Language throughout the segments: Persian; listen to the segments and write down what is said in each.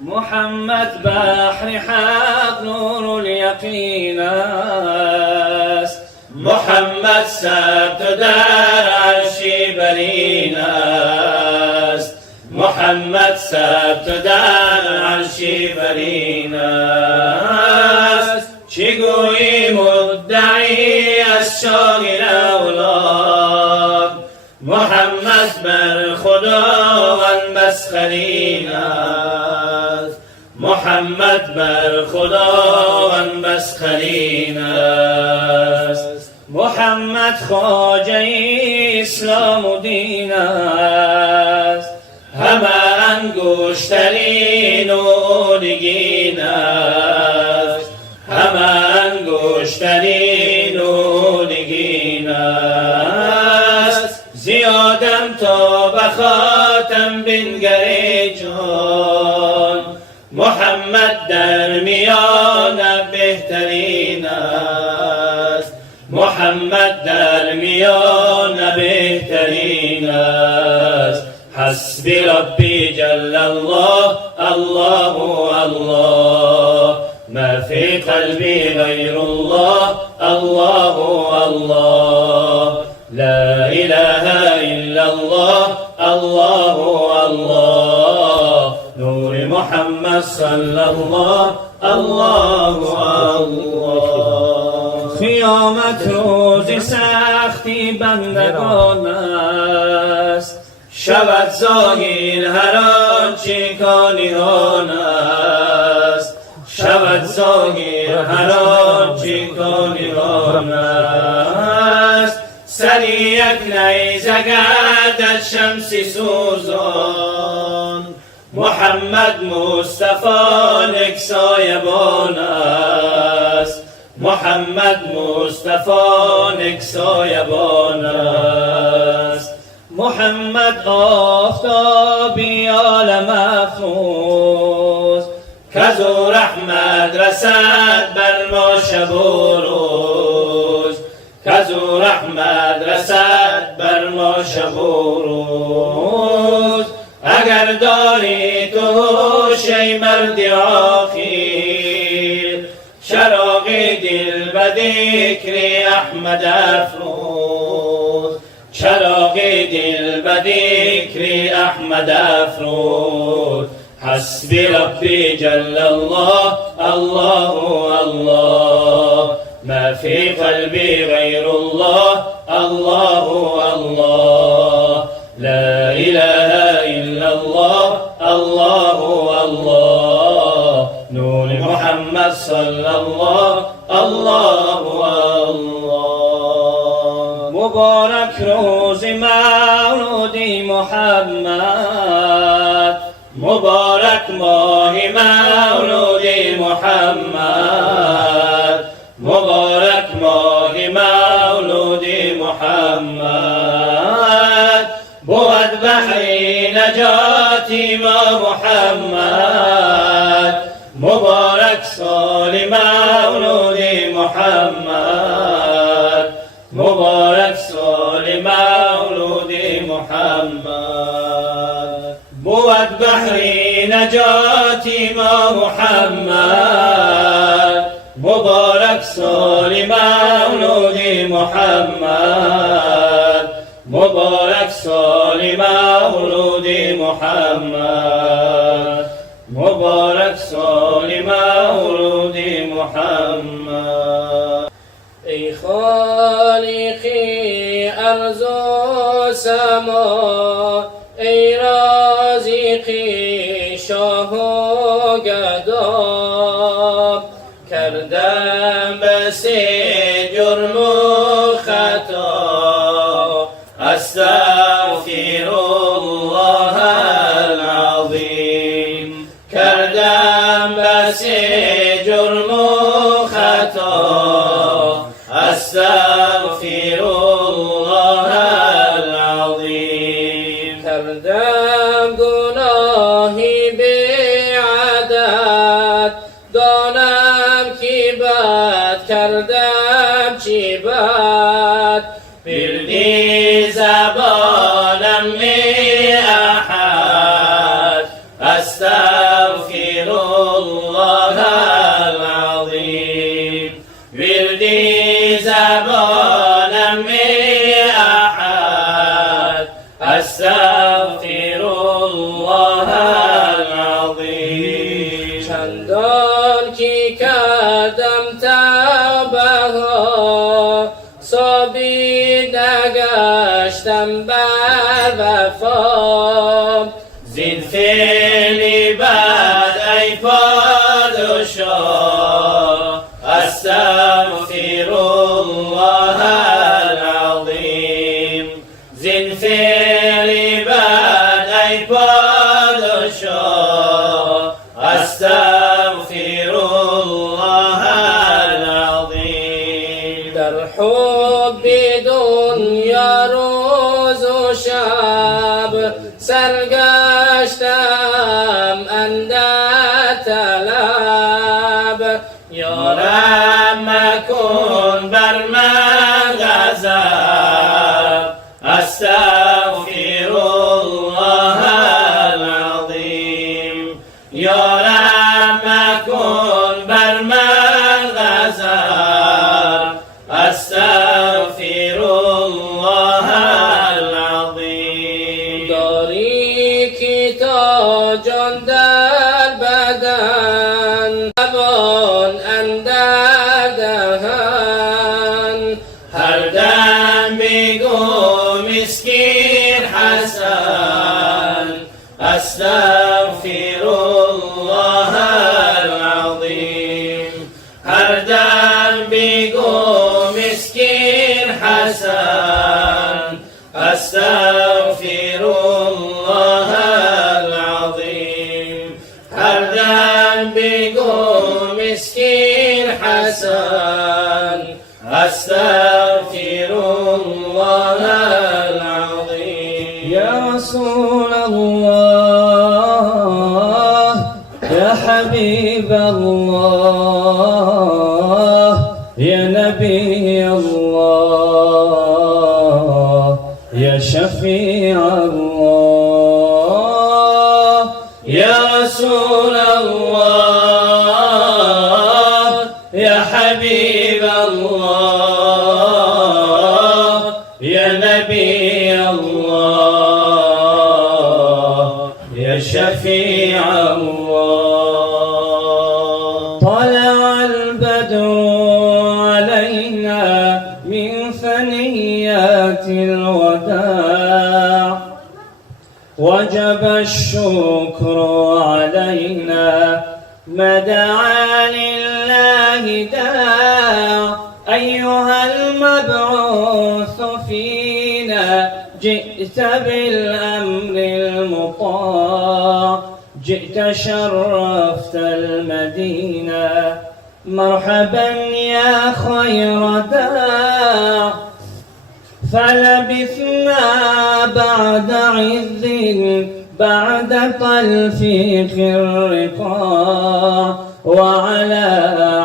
محمد بحر حق نور الیقین است. محمد ثبت در عرشی برین است. محمد ثبت در عرشی برین است. چه گویی مدعی از شاهی اولاد، محمد بر خداوند مسخرین است. محمد بر خداوند مسخرین است. محمد خواجه اسلام و دین است. همه انگشترین و نگین است. همه انگشترین و نگین است. زیادم تا بخاتم بنگر جان، محمد در میان بهترین است. محمد در میان بهترین است. حسبی ربی جل الله، الله الله، ما في قلبي غير الله، الله الله، لا إله إلا الله، الله الله، نور محمد صلى الله، الله الله. قیامت روز سختی بندگان است، شود ظاهر هر آنچه کانیان است. شود ظاهر هر آنچه کانیان است. سری یک نیزه گردد شمسی سوزان، محمد مصطفی نکسایبان است. محمد مصطفی نکسایبان است. محمد آفتابی عالم افروز، کز او رحمت رسد بر ما شب و روز. کز او رحمت رسد بر ما شب و روز. اگر داری تو هوش ای مرد آخر، چراغ دل به ذکر احمد افروز. چراغ دل به ذکر احمد افروز. حسبی ربی جل الله، الله الله، ما في قلبي غير الله، الله الله، لا إله إلا الله، الله الله، نور محمد صلى الله، الله الله. مبارک روز مولود محمد، مبارک ماه مولود محمد، مبارک ماه مولود محمد. بود بحر نجاتی ما محمد، مبارک سال مولود محمد، مبارک سال مولود محمد. بود بحر نجاتی ما محمد، مبارک سال مولود محمد، مبارک سال مولود محمد، مبارک سال مولود محمد. ای خالقی ارض و سما، ای رازقی شاه و گدا، کردم بس جرم و خطا، استغفر الله العظیم. کردم بس جرم و خطا، استغفر الله العظیم. کردم گناهی بی عدد، دانم که بد کردم دانکی کردم توبه ها ثابت نگشتم بر وفا زین فعلی بد ای پادشاه استغفر الله العظیم زین فعلی بد ای پادشاه استغفر الله العظیم در حب دنیا روز و شب سرگشتم اندر طلب یا رب مکن بر من غضب استغفر الله العظیم یا رب مکن بر من غضب استغفر الله العظیم داری که تا جان در بدن زبان اندر دهن هر دم بگو مسکین حسن استغفر الله العظیم هر دم بگو مسکین حسن استغفر الله العظیم هر دم بگو مسکین حسن استغفر الله العظیم یا رسول الله یا حبیب الله یا نبی الله یا شفیع الله یا رسول الله یا حبیب الله یا نبی الله یا شفیع الله طلع البدر علينا من ثنيات الوداع وجب الشكر علينا ما دعا لله داع أيها المبعوث فينا جئت بالأمر المطاع جئت شرفت المدينة مرحبا يا خير داع فلبثنا بعد عز بعد طلفيق الرقاع وعلى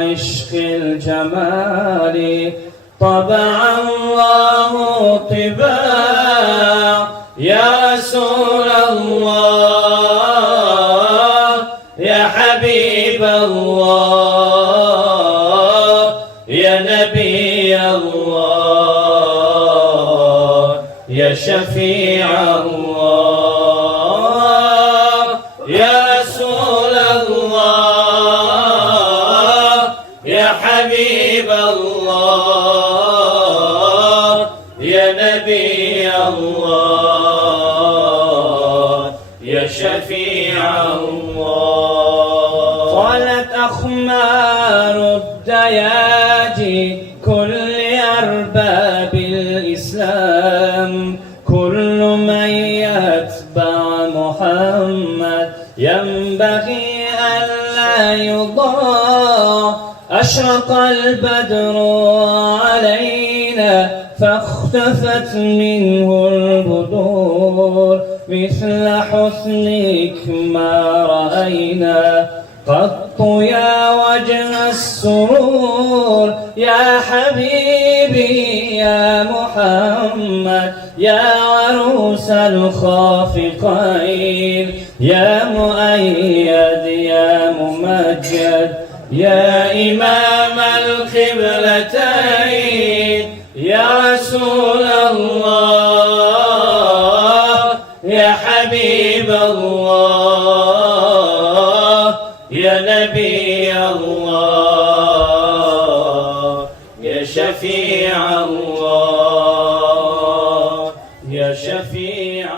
عشق الجمال طبع الله طباع يا رسول الله يا حبيب الله يا نبي الله يا شفيع الله يا رسول الله يا حبيب الله يا نبي الله يا شفيع الله قالت أخمار الدياجي كل أرباب الإسلام كل من يتبع محمد ينبغي ألا يضاع أشرق البدر علينا فاختفت منه البدور مثل حسنك ما رأينا قط يا وجه السرور يا حبيبي يا محمد يا عروس الخافقين يا مؤيد يا ممجد يا إمام القبلتين يا رسول الله يا حبيب الله يا نبي نبي الله يا شفيع الله يا شفيع